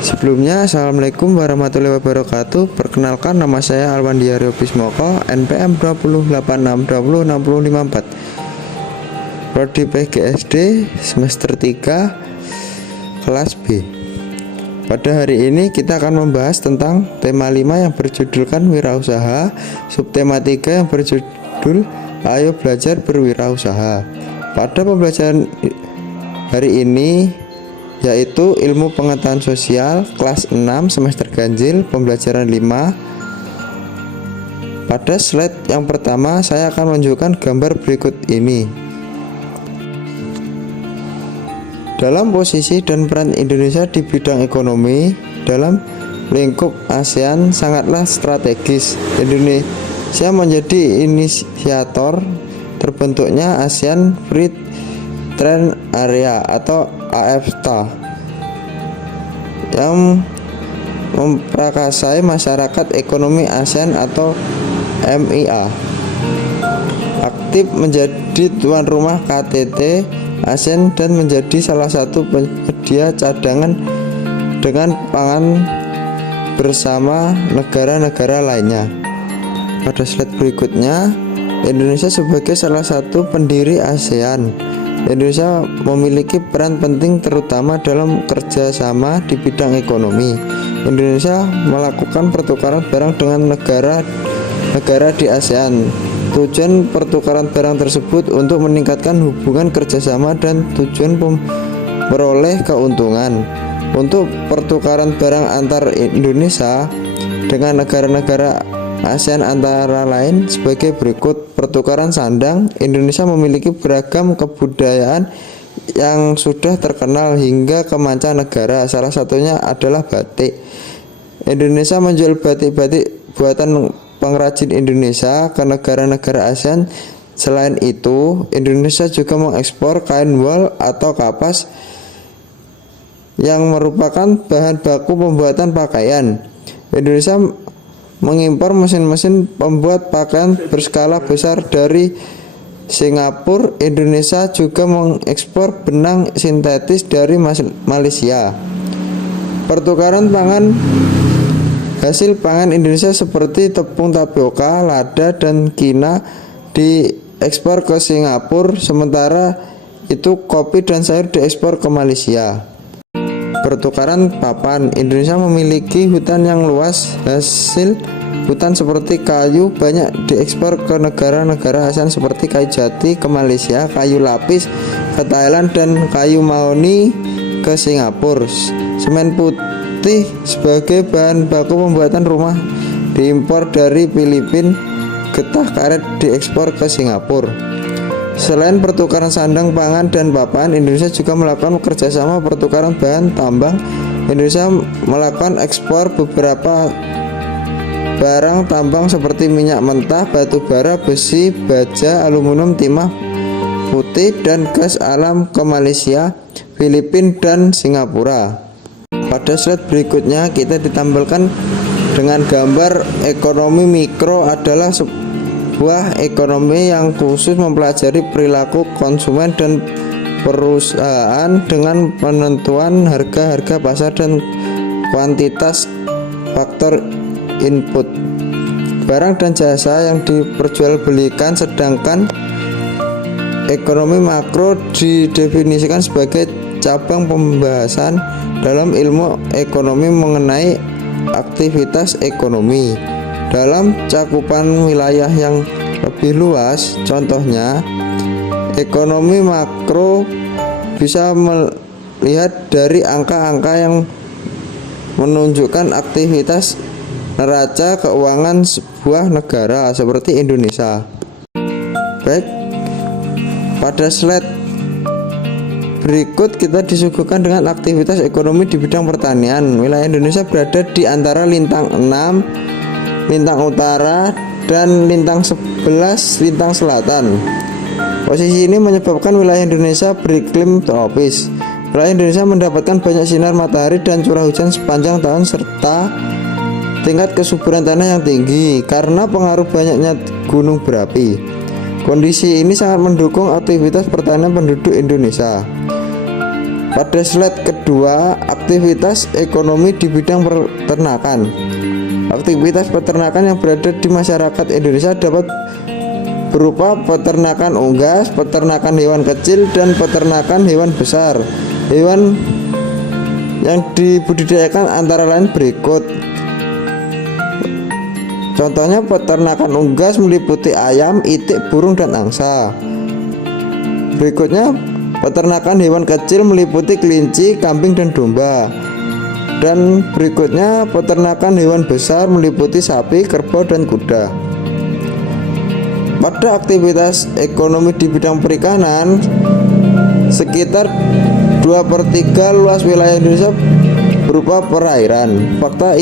Sebelumnya, Assalamualaikum warahmatullahi wabarakatuh. Perkenalkan, nama saya Alwandi Aryo Bismoko, NPM 208620654, Prodi PGSD semester 3 kelas B. Pada hari ini kita akan membahas tentang tema 5 yang berjudulkan wirausaha, subtema 3 yang berjudul ayo belajar berwirausaha. Pada pembelajaran hari ini yaitu ilmu pengetahuan sosial kelas 6 semester ganjil pembelajaran 5. Pada slide yang pertama saya akan menunjukkan gambar berikut ini. Dalam posisi dan peran Indonesia di bidang ekonomi dalam lingkup ASEAN sangatlah strategis. Indonesia menjadi inisiator terbentuknya ASEAN Free Trade Area atau AFTA yang memprakarsai masyarakat ekonomi ASEAN atau MIA. Aktif menjadi tuan rumah KTT ASEAN dan menjadi salah satu penyedia cadangan dengan pangan bersama negara-negara lainnya. Pada slide berikutnya, Indonesia sebagai salah satu pendiri ASEAN. Indonesia memiliki peran penting terutama dalam kerjasama di bidang ekonomi. Indonesia melakukan pertukaran barang dengan negara di ASEAN. Tujuan pertukaran barang tersebut untuk meningkatkan hubungan kerjasama dan tujuan memperoleh keuntungan. Untuk pertukaran barang antar Indonesia dengan negara-negara ASEAN antara lain sebagai berikut. Pertukaran sandang. Indonesia memiliki beragam kebudayaan yang sudah terkenal hingga ke mancanegara. Salah satunya adalah batik. Indonesia menjual batik-batik buatan pengrajin Indonesia ke negara-negara ASEAN. Selain itu, Indonesia juga mengekspor kain wol atau kapas yang merupakan bahan baku pembuatan pakaian. Indonesia mengimpor mesin-mesin pembuat pakaian berskala besar dari Singapura. Indonesia juga mengekspor benang sintetis dari Malaysia. Pertukaran pangan. Hasil pangan Indonesia seperti tepung tapioka, lada, dan kina diekspor ke Singapura, sementara itu kopi dan sayur diekspor ke Malaysia. Pertukaran papan. Indonesia memiliki hutan yang luas. Hasil hutan seperti kayu banyak diekspor ke negara-negara ASEAN seperti kayu jati ke Malaysia, kayu lapis ke Thailand, dan kayu mahoni ke Singapura. Semen putih sebagai bahan baku pembuatan rumah diimpor dari Filipina. Getah karet diekspor ke Singapura. Selain pertukaran sandang, pangan, dan papan, Indonesia juga melakukan kerjasama pertukaran bahan tambang. Indonesia melakukan ekspor beberapa barang tambang seperti minyak mentah, batu bara, besi, baja, aluminium, timah putih, dan gas alam ke Malaysia, Filipina, dan Singapura. Pada slide berikutnya kita ditampilkan dengan gambar ekonomi mikro adalah sebuah ekonomi yang khusus mempelajari perilaku konsumen dan perusahaan dengan penentuan harga-harga pasar dan kuantitas faktor input barang dan jasa yang diperjualbelikan. Sedangkan ekonomi makro didefinisikan sebagai cabang pembahasan dalam ilmu ekonomi mengenai aktivitas ekonomi dalam cakupan wilayah yang lebih luas. Contohnya, ekonomi makro bisa melihat dari angka-angka yang menunjukkan aktivitas neraca keuangan sebuah negara seperti Indonesia. Baik, pada slide berikut kita disuguhkan dengan aktivitas ekonomi di bidang pertanian. Wilayah Indonesia berada di antara lintang 6, lintang utara, dan lintang 11 lintang selatan. Posisi ini menyebabkan wilayah Indonesia beriklim tropis. Wilayah Indonesia mendapatkan banyak sinar matahari dan curah hujan sepanjang tahun serta tingkat kesuburan tanah yang tinggi karena pengaruh banyaknya gunung berapi. Kondisi ini sangat mendukung aktivitas pertanian penduduk Indonesia. Pada slide kedua kedua, aktivitas ekonomi di bidang peternakan. Aktivitas peternakan yang berada di masyarakat Indonesia dapat berupa peternakan unggas, peternakan hewan kecil, dan peternakan hewan besar. Hewan yang dibudidayakan antara lain berikut. Contohnya peternakan unggas meliputi ayam, itik, burung, dan angsa. Berikutnya peternakan hewan kecil meliputi kelinci, kambing, dan domba. Dan berikutnya peternakan hewan besar meliputi sapi, kerbau, dan kuda. Pada aktivitas ekonomi di bidang perikanan, sekitar 2/3 luas wilayah Indonesia berupa perairan. Fakta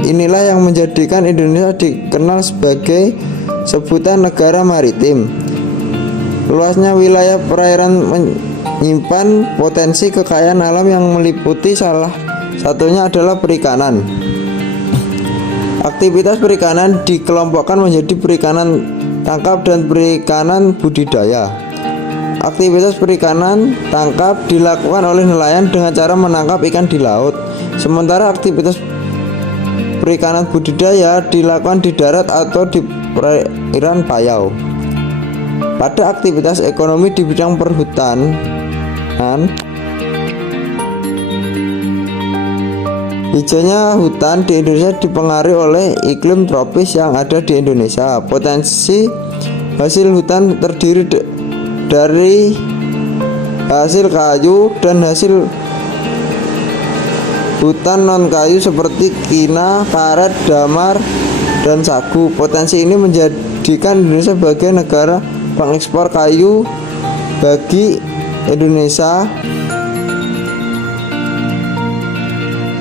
inilah yang menjadikan Indonesia dikenal sebagai sebutan negara maritim. Luasnya wilayah perairan menyimpan potensi kekayaan alam yang meliputi salah satunya adalah perikanan. Aktivitas perikanan dikelompokkan menjadi perikanan tangkap dan perikanan budidaya. Aktivitas perikanan tangkap dilakukan oleh nelayan dengan cara menangkap ikan di laut. Sementara aktivitas perikanan budidaya dilakukan di darat atau di perairan payau. Pada aktivitas ekonomi di bidang perhutanan, hijaunya hutan di Indonesia dipengaruhi oleh iklim tropis yang ada di Indonesia. Potensi hasil hutan terdiri dari hasil kayu dan hasil hutan non kayu seperti kina, karet, damar, dan sagu. Potensi ini menjadikan Indonesia sebagai negara pengekspor kayu. Bagi Indonesia,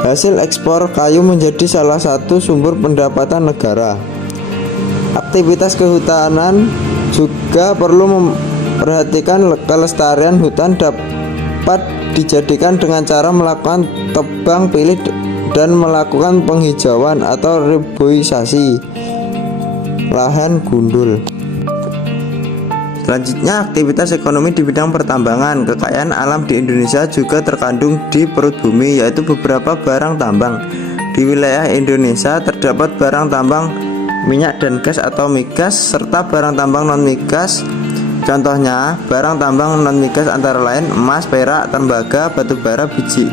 hasil ekspor kayu menjadi salah satu sumber pendapatan negara. Aktivitas kehutanan juga perlu memperhatikan kelestarian hutan dapat dijadikan dengan cara melakukan tebang pilih dan melakukan penghijauan atau reboisasi lahan gundul. Selanjutnya, aktivitas ekonomi di bidang pertambangan. Kekayaan alam di Indonesia juga terkandung di perut bumi, yaitu beberapa barang tambang. Di wilayah Indonesia terdapat barang tambang minyak dan gas atau migas serta barang tambang non migas. Contohnya, barang tambang non migas antara lain emas, perak, tembaga, batu bara, biji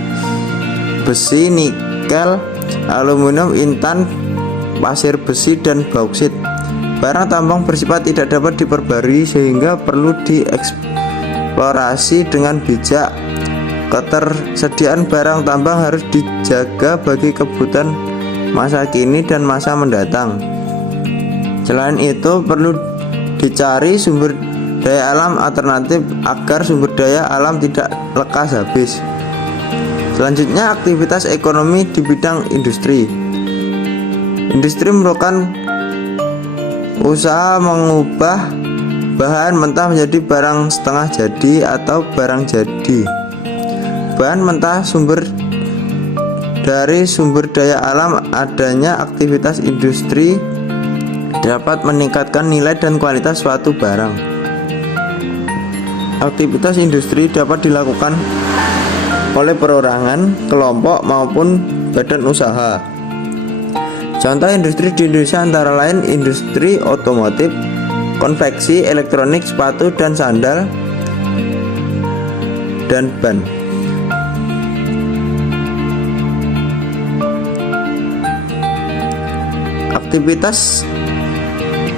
besi, nikel, aluminium, intan, pasir besi, dan bauksit. Barang tambang bersifat tidak dapat diperbarui sehingga perlu dieksplorasi dengan bijak. Ketersediaan barang tambang harus dijaga bagi kebutuhan masa kini dan masa mendatang. Selain itu, perlu dicari sumber daya alam alternatif agar sumber daya alam tidak lekas habis. Selanjutnya, aktivitas ekonomi di bidang industri. Industri merupakan usaha mengubah bahan mentah menjadi barang setengah jadi atau barang jadi. Bahan mentah sumber dari sumber daya alam. Adanya aktivitas industri dapat meningkatkan nilai dan kualitas suatu barang. Aktivitas industri dapat dilakukan oleh perorangan, kelompok, maupun badan usaha. Contoh industri di Indonesia antara lain industri otomotif, konveksi, elektronik, sepatu dan sandal, dan ban. Aktivitas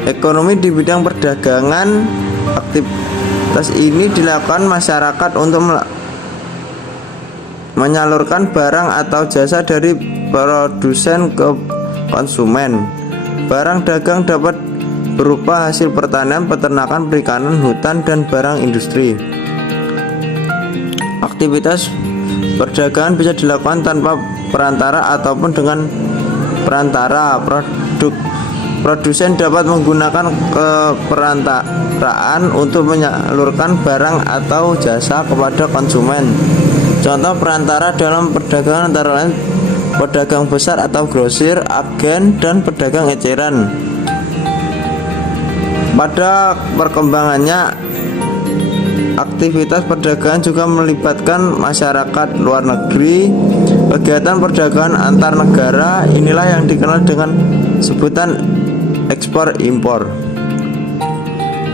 ekonomi di bidang perdagangan. Aktivitas ini dilakukan masyarakat untuk menyalurkan barang atau jasa dari produsen ke konsumen. Barang dagang dapat berupa hasil pertanian, peternakan, perikanan, hutan, dan barang industri. Aktivitas perdagangan bisa dilakukan tanpa perantara ataupun dengan perantara. Produsen dapat menggunakan keperantaraan untuk menyalurkan barang atau jasa kepada konsumen. Contoh perantara dalam perdagangan antara lain pedagang besar atau grosir, agen, dan pedagang eceran. Pada perkembangannya, Aktivitas perdagangan juga melibatkan masyarakat luar negeri. Kegiatan perdagangan antar negara inilah yang dikenal dengan sebutan ekspor impor.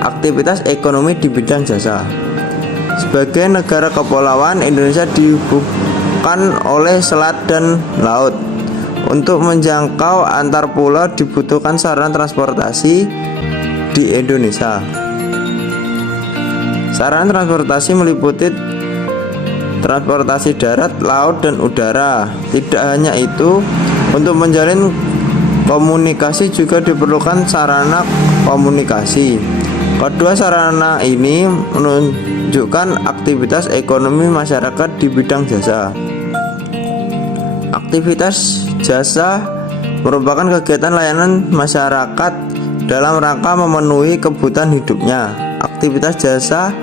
Aktivitas ekonomi di bidang jasa. Sebagai negara kepulauan, Indonesia dihubungkan oleh selat dan laut. Untuk menjangkau antar pulau dibutuhkan sarana transportasi di Indonesia. Sarana transportasi meliputi transportasi darat, laut, dan udara. Tidak hanya itu, untuk menjalin komunikasi juga diperlukan sarana komunikasi. Kedua sarana ini menunjukkan aktivitas ekonomi masyarakat di bidang jasa. Aktivitas jasa merupakan kegiatan layanan masyarakat dalam rangka memenuhi kebutuhan hidupnya. Aktivitas jasa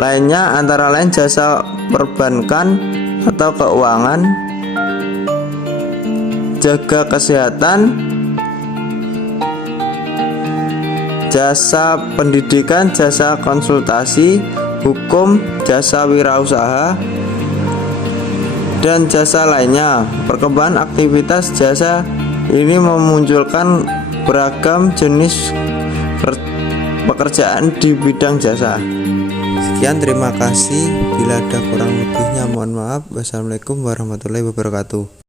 lainnya antara lain jasa perbankan atau keuangan, jaga kesehatan, jasa pendidikan, jasa konsultasi, hukum, jasa wirausaha, dan jasa lainnya. Perkembangan aktivitas jasa ini memunculkan beragam jenis pekerjaan di bidang jasa. Sekian, terima kasih. Bila ada kurang lebihnya mohon maaf. Wassalamualaikum warahmatullahi wabarakatuh.